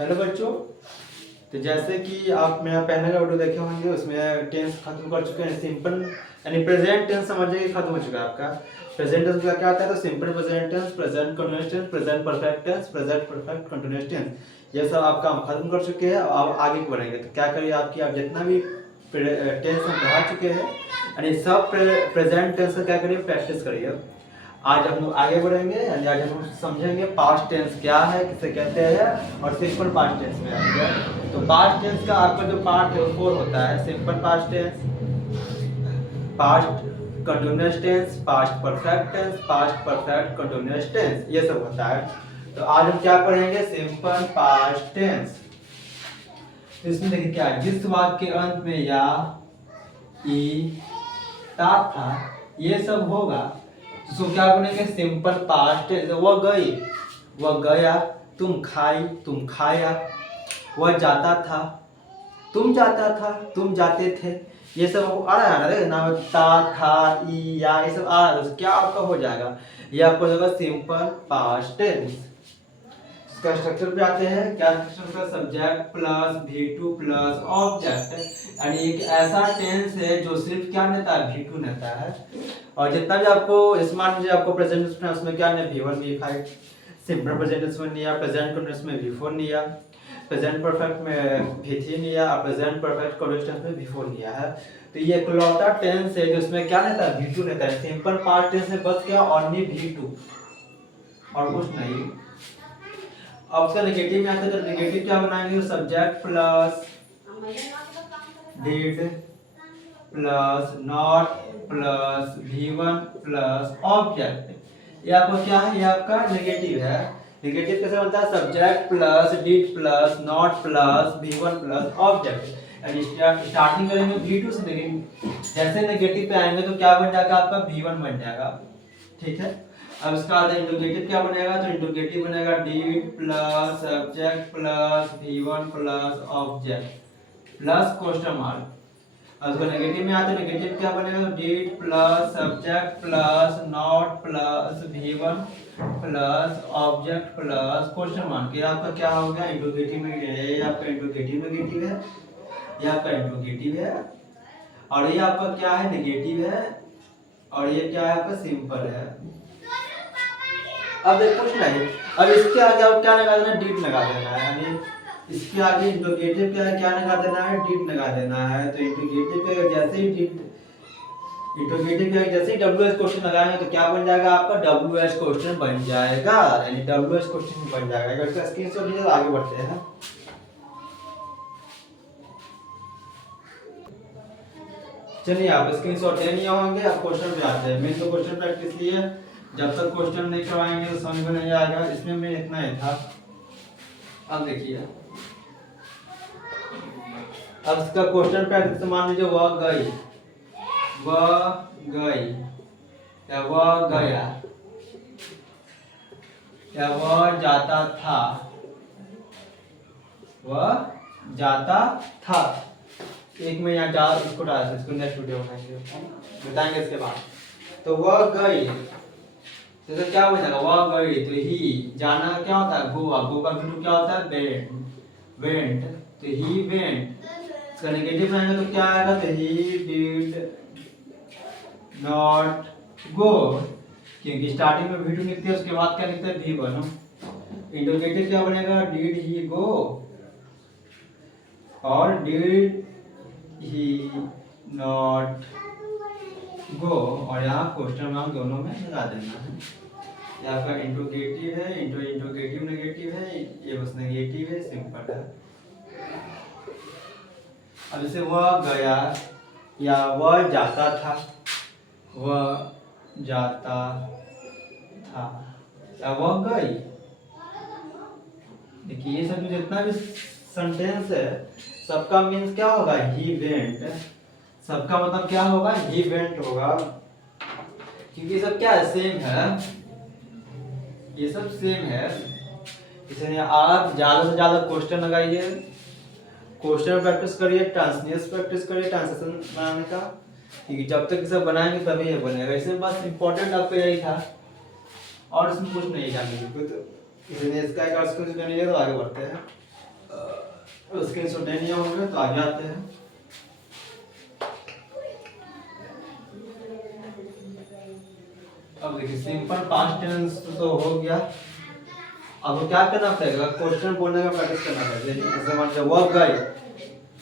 Hello बच्चों। तो जैसे कि आप मेरा पहले का वीडियो देखे होंगे, उसमें टेंस खत्म कर चुके हैं। सिंपल यानी प्रेजेंट टेंस समझिए कि खत्म हो चुका है आपका। प्रेजेंट टेंस का क्या आता है? तो simple present tense, present continuous tense, present perfect tense, present perfect continuous tense, ये सब आपका हम खत्म कर चुके हैं। अब आगे बढ़ेंगे तो क्या करिए, आपकी आप जितना भी टेंस हम पढ़ा चुके हैं यानी सब प्रेजेंट टेंस का क्या करिए, प्रैक्टिस करिए। आज हम लोग आगे बढ़ेंगे यानी आज हम समझेंगे पास्ट टेंस क्या है, किसे कहते हैं, और सिंपल पास्ट टेंस में आएंगे। तो पास्ट टेंस का आपका जो पार्ट है वो 4 होता है। Simple past tense, past continuous tense, past perfect tense, past perfect continuous tense, ये सब होता है। तो आज हम क्या पढ़ेंगे? Simple past tense. तो इसमें देखिए क्या है, जिस वाक्य के अंत में या, ई, ता, था, ये सब होगा तो क्या बनेंगे? Simple past. वह गई, वह गया, तुम खाई, तुम खाया, वह जाता था, तुम जाता था, तुम जाते थे, ये सब आ रहा है ना, ता, था, ई, या, ये सब आ रहा है। तो क्या आपका हो जाएगा? ये आपको हो जाएगा सिंपल पास्ट टेंस। इसका स्ट्रक्चर पे आते हैं। क्या structure? Subject plus V2 plus object, यानी एक ऐसा टेंस है जो सिर्फ क्या लेता है? V2 लेता है। और जितना भी आपको इस मान लीजिए आपको प्रेजेंट टेंस में क्या नहीं, V1 V5, simple present tense में लिया, प्रेजेंट कंटीन्यूअस में V4 लिया, प्रेजेंट परफेक्ट में V3 लिया, और प्रेजेंट परफेक्ट कंटीन्यूअस टेंस में V4 लिया है। तो ये इकलौता टेंस है जिसमें क्या लेता है? V2 लेता है। सिंपल पास्ट टेंस में बस क्या, ओनली V2 और कुछ नहीं। अब उसका नेगेटिव में आता है, तो नेगेटिव क्या बनाएंगे? Subject plus did plus not plus V1 plus object. ये आपका क्या है? ये आपका नेगेटिव है। नेगेटिव कैसे बनता है? Subject plus did plus not plus V1 plus object. यानी स्टार्टिंग करेंगे V2 से, लेकिन जैसे नेगेटिव पे आएंगे तो क्या बन जाएगा? आपका V1 बन जाएगा। ठीक है। अब इसका आधा इंट्रोगेटिव क्या बनेगा? तो इंट्रोगेटिव बनेगा did plus subject plus V1 plus object plus question mark. अब इसका नेगेटिव में आता है, नेगेटिव क्या बनेगा? Did plus subject plus not plus V1 plus object plus question mark. ये आपका क्या हो गया? इंट्रोगेटिव में। ये आपका इंट्रोगेटिव नेगेटिव है, ये आपका इंट्रोगेटिव है, और ये आपका क्या है? नेगेटिव है, और ये क्या है? आपका सिंपल है। अब देखो कुछ नहीं, अब इसके आगे आप क्या लगा देना? डिड लगा देना है। यानी इसके आगे इंट्रोगेटिव क्या लगा देना है? डिड लगा देना है। तो इंट्रोगेटिव पे जैसे ही डिड, इंट्रोगेटिव पे जैसे ही WH क्वेश्चन लगाएंगे तो क्या बन जाएगा? आपका WH क्वेश्चन बन जाएगा, यानी WH क्वेश्चन बन जाएगा। अगर इसका स्क्रीनशॉट लीजिए तो आगे बढ़ते हैं। चलिए, आप स्क्रीनशॉट ले लिए होंगे, अब क्वेश्चन पे आते हैं। मेन तो क्वेश्चन प्रैक्टिस लिए, जब तक क्वेश्चन नहीं करवाएंगे तो समझ में नहीं आएगा। इसमें मैं इतना ही था। अब देखिए, अब इसका क्वेश्चन प्रैक्टिस मान लीजिए, वह गई, वह गई, या वह गया, या वह जाता था, वह जाता था। एक में यहाँ चार इसको डाल, इसको नेक्स्ट वीडियो बताएंगे इसके बाद। तो वह गई, तो क्या बनेगा? वह गई, तो ही जाना का क्या होता है? गो, गो का मीनिंग क्या होता है? वेंट, वेंट, तो ही वेंट। इसका नेगेटिव आएगा तो क्या आएगा? तो ही डिड नॉट गो, क्योंकि स्टार्टिंग में V2 लिखते हैं, उसके बाद क्या लिखते हैं? V1। इंट्रोगेटिव क्या बनेगा? डिड ही गो और डिड ही नॉट गो, और यहाँ क्वेश्चन मार्क दोनों में लगा देना है। ये आपका इंट्रोगेटिव है, इंट्रोगेटिव नेगेटिव है, ये बस नेगेटिव है, सिंपल है। अब जैसे वह गया, या वह जाता था, वह जाता था, या वह गई। देखिए, ये सब जितना भी सेंटेंस है सबका मीन्स क्या होगा? He went. सबका मतलब क्या होगा? ही वेंट होगा, क्योंकि ये सब क्या है? सेम है, ये सब सेम है। इसलिए आप ज्यादा से ज्यादा क्वेश्चन लगाइए, क्वेश्चन प्रैक्टिस करिए, ट्रांसलेशन प्रैक्टिस करिए, ट्रांसलेशन बनाने का, क्योंकि जब तक सब बनाएंगे तभी ये बनेगा। इसमें बस इम्पोर्टेंट आपका यही था, और इसमें कुछ नहीं था। तो इसलिए इसका एक अर्थ तो आगे बढ़ते हैं। उसके नहीं होंगे तो आगे आते हैं। अब देखिए सिंपल पास्ट टेंस तो हो गया। अब क्या करना पड़ेगा, क्वेश्चन बोलने का प्रैक्टिस करना पड़ेगा। जैसे मान लो verb guide,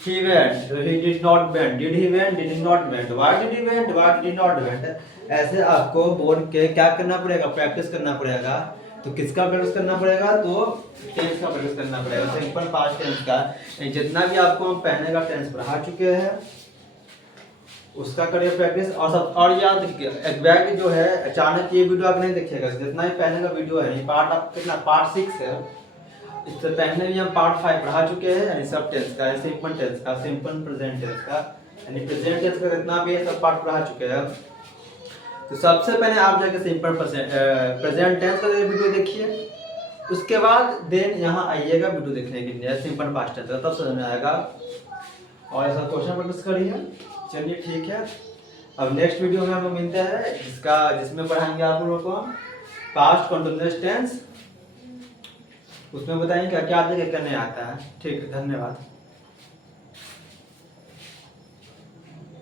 he went, he did not went, did he went, did he not went, why did he went, why did he not went। ऐसे आपको बोल के क्या करना पड़ेगा, प्रैक्टिस करना पड़ेगा। तो किसका प्रैक्टिस करना पड़ेगा, तो टेंस का प्रैक्टिस करना पड़ेगा, सिंपल पास्ट टेंस का। जितना भी आपको हम पहले का टेंस पढ़ा चुके हैं उसका करिए प्रैक्टिस। और सब और याद रखिए, एग्जैक्ट जो है अचानक ये वीडियो आप नहीं देखिएगा, जितना भी पहले का वीडियो है, पार्ट आप कितना पार्ट 6 है, इससे पहले भी हम पार्ट 5 पढ़ा चुके हैं, यानी सब टेंस का, सिंपल टेंस का, सिंपल प्रेजेंट टेंस का, यानी प्रेजेंट टेंस का जितना भी है सब पार्ट पढ़ा चुके हैं। तो सबसे पहले आप जाके सिंपल प्रेजेंट टेंस का वीडियो देखिए, उसके बाद देन यहाँ आइएगा वीडियो देखने के लिए सिंपल पास्ट टेंस का, तब समझ में आएगा। और ऐसा क्वेश्चन प्रैक्टिस करिए। चलिए ठीक है, अब नेक्स्ट वीडियो में हम लोग मिलते हैं जिसमें पढ़ाएंगे आप लोगों को पास्ट कंटिन्यूअस टेंस। उसमें बताएंगे क्या क्या आता है क्या नहीं आता है। ठीक है, धन्यवाद।